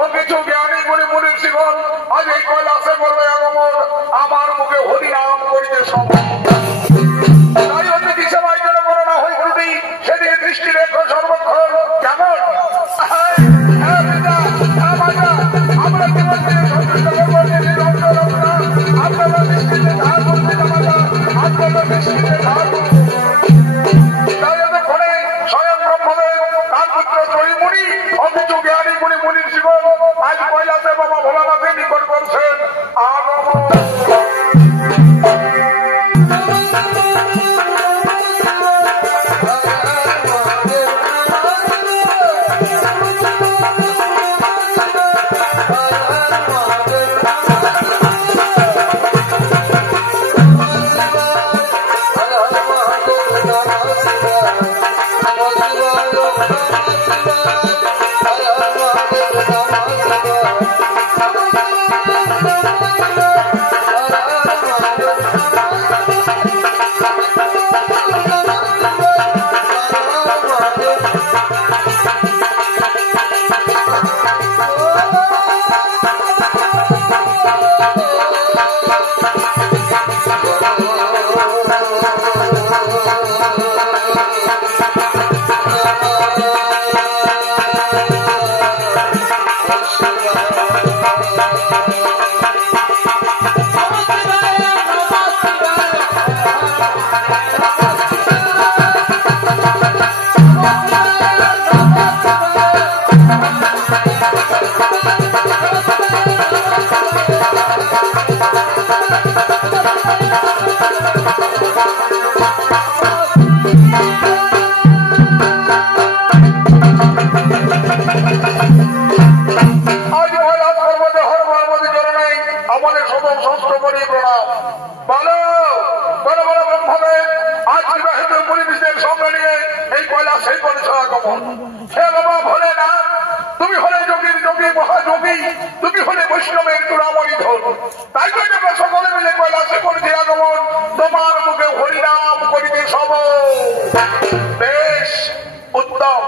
ও কিছু জ্ঞানী গুণী মুনিষগণ আজ এই কৈলাসে করবে আগমন, আমার মুখে হরিনাম করিতে সব। তাই অতি দিশাবাই যেন মনে না হয় ত্রুটি, সেদিকে দৃষ্টি রেখো সর্বক্ষণ। কেমন আমরা জীবন দিয়ে সন্তুষ্ট করবো, আপনারা দৃষ্টিতে ধার করছেন, আপনারা দৃষ্টিতে ধার করছেন। তাই এতক্ষণে স্বয়ং ব্রহ্মদেব তার পুত্র জয়মুনি অথচ জ্ঞানী গুণী মুনির জীবন আজ কৈলাসে বাবা ভোলানাথের নিকট করছেন আগমন। তুমি হলে বৈষ্ণবের চূড়ামণি ধন, তাই তো আমরা সকলে মিলে কৈলাসে করেছি আগমন, তোমার মুখে হরিনাম করিতে সব। বেশ উত্তম,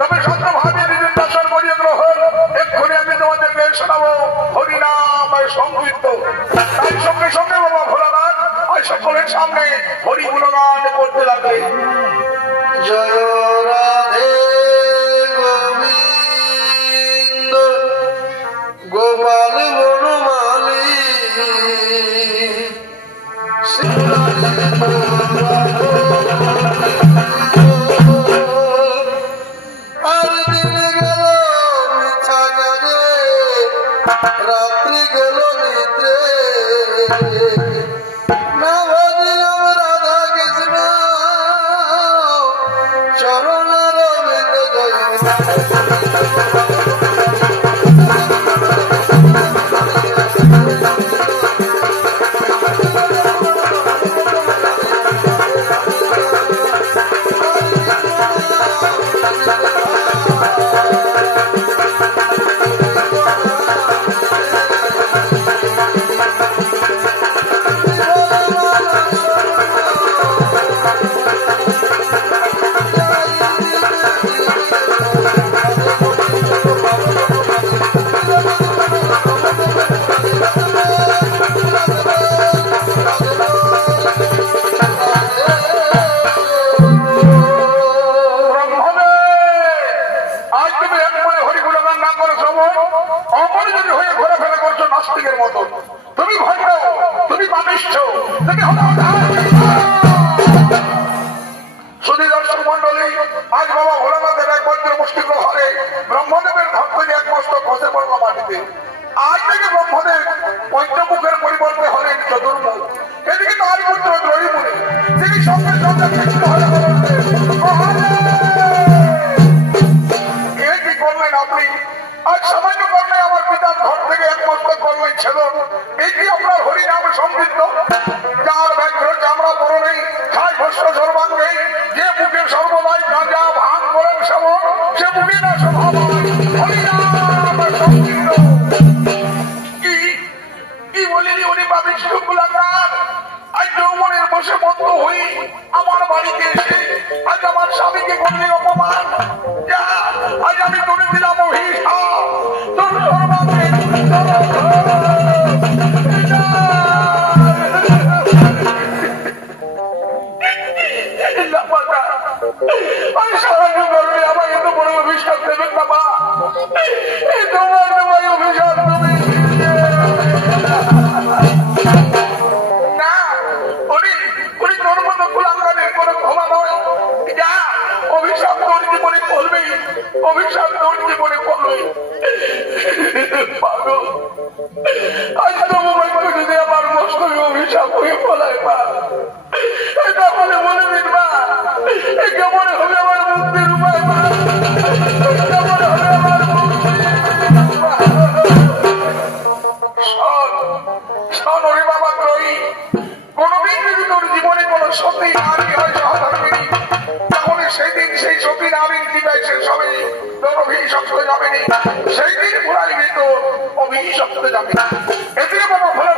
তবে সত্যভাবে নিজের দর্শন করিয়ে গ্রহণ। এক্ষুনি আমি তোমাদেরকে শোনাবো হরিনাম সংযুক্ত। তাই সঙ্গে সঙ্গে বাবা ভোলানাথ আর সকলের সামনে হরি গুণগান করতে লাগলে। জয় রাধে গোবিন্দ গোপাল বনমালী আর দিন গেল মিথ্যা কাজে, রাত্রি গেল নিদ্রে, না ভাজিলাম রাধা কৃষ্ণ চরণার জয়। ব্রহ্মদেবের ধাপ থেকে এক মস্তক খসে পড়ল মাটিতে। আজ থেকে ব্রহ্মদেব পঞ্চমুখের পরিবর্তে হলেন চতুর্মুখ। এদিকে তার পুত্র দ্রৈমুনি, তিনি সঙ্গে সঙ্গে কৃষ্ণ হয়ে কি করলেন আপনি? আজ সামান্য কারণে আমার পিতার ঘর থেকে এক মস্তক করলেন ছেদন। এই কি আপনার হরিনাম সমৃদ্ধ? যার ব্যাঘ্র চামড়া পরে নেই, খায় ভস্য সর্বাঙ্গে, যে মুখে সর্বদাই গাঁজা ভাঙ করেন সেবন, সে মুখে না স্বভাব হরিনাম সমৃদ্ধ। কি বলিনি উনি পাবিষ্ঠ কুলাকার? আজ যৌবনের বসে বন্ধ হই আমার বাড়িতে এসে আজ আমার স্বামীকে করলে অপমান। আজ আমি করে দিলাম অভিশাপ। অভিশাপ তোর জীবনে পড়বে পাগল। আজ তবু বাক্য যদি আমার মস্তকে অভিশাপ হয়ে পলায় মা, তাহলে মনে দিন মা, কেমন হবে আমার মুক্তির উপায় মা, কেমন হবে আমার শোন বাবা ত্রয়ী, কোনদিন যদি তোর জীবনে কোন সতী নারী হয় সহধর্মিনী, তাহলে সেই দিন সেই সতী নারীর বিদায় শেষ হবে, তোর অভিশপ্ত যাবে, সেই দিন ঘুরাইবে তোর অভিশপ্ত যাবে। এতে বাবা ভালো